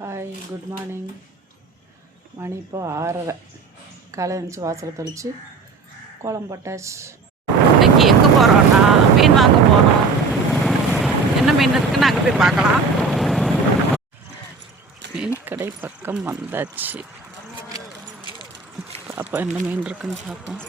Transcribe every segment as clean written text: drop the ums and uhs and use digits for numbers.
Hi, good morning. மணி இப்போ 6:30. காலை எழுந்துச்சி வாசலை தெளித்து கோலம் போட்டாச்சு. இன்றைக்கி எங்கே போகிறோன்னா மீன் வாங்க போகிறோம். என்ன மீன் இருக்குன்னு அங்கே போய் பார்க்கலாம். மீன் கடை பக்கம் வந்தாச்சு. பார்ப்போம் என்ன மீன் இருக்குன்னு பார்ப்போம்.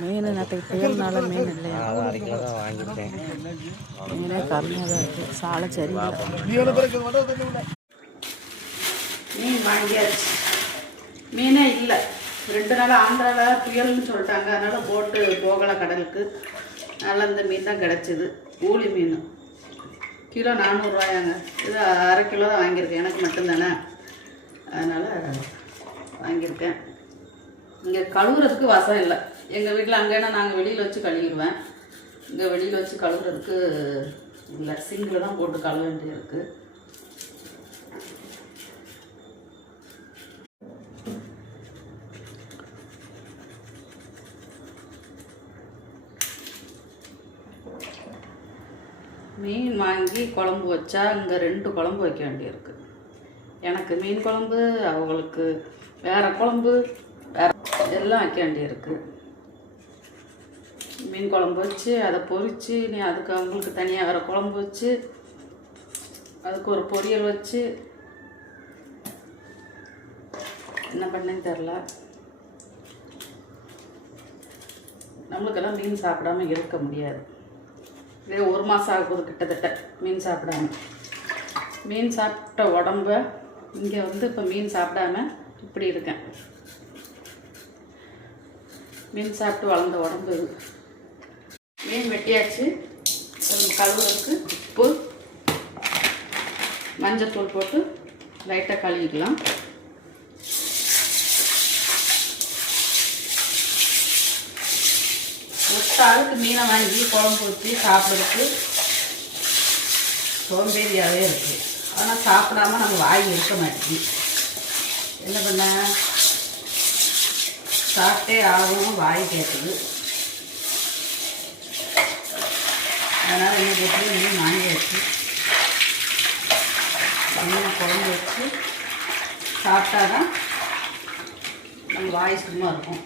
மீன் நேற்றுக்கு புயல்னால மீன் இல்லையா, மீனே கம்மியாக தான் இருக்குது. சாலை சரியில்லை. மீன் வாங்கியாச்சு. மீனே இல்லை. 2 நாள் ஆந்திராவில் புயல்னு சொல்லிட்டாங்க. அதனால் போட்டு போகலை கடலுக்கு. அதனால் இந்த மீன் தான் கிடச்சிது. ஊளி மீன் கிலோ 400 ரூபாயாங்க. இது 1/2 கிலோ தான் வாங்கியிருக்கேன், எனக்கு மட்டும்தானே. அதனால் வாங்கியிருக்கேன். இங்கே கழுவுறதுக்கு வசம் இல்லை. எங்கள் வீட்டில் அங்கேனா நாங்கள் வெளியில் வச்சு கழுவிடுவேன். இங்கே வெளியில் வச்சு கழுவுறதுக்கு இல்லை, சிங்கில் தான் போட்டு கழுவ வேண்டியிருக்கு. மீன் வாங்கி குழம்பு வச்சா இங்கே 2 குழம்பு வைக்க வேண்டியிருக்கு. எனக்கு மீன் குழம்பு, அவங்களுக்கு வேறு குழம்பு, வேறு எல்லாம் வைக்க வேண்டியிருக்கு. மீன் குழம்பு வச்சு அதை பொரித்து நீ அதுக்கு அவங்களுக்கு தனியாக வேறு குழம்பு வச்சு அதுக்கு ஒரு பொரியல் வச்சு என்ன பண்ணேன்னு தெரில. நம்மளுக்கெல்லாம் மீன் சாப்பிடாம இருக்க முடியாது. இதே 1 மாதம் ஆகுது கிட்டத்தட்ட மீன் சாப்பிடாம. மீன் சாப்பிட்ட உடம்ப இங்கே இப்போ மீன் சாப்பிடாம இப்படி இருக்கேன். மீன் சாப்பிட்டு வளர்ந்த உடம்பு இது. மீன் வெட்டியாச்சு. கழுவுறதுக்கு உப்பு, மஞ்சத்தூள் போட்டு லைட்டாக கழுவிக்கலாம். ஆளுக்கு மீனை வாங்கி குழம்பு ஊற்றி சாப்பிட்றதுக்கு சோம்பேறியாகவே இருக்குது. ஆனால் சாப்பிடாம நம்ம வாய் இருக்க மாட்டேங்குது. என்ன பண்ண, சாப்பிட்டே ஆகும், வாய் கேட்குது. அதனால் என்ன போட்டு மீன் வாங்கி வச்சு மீனை குழம்பு வச்சு சாப்பிட்டா தான் நம்ம வாய் சும்மா இருக்கும்.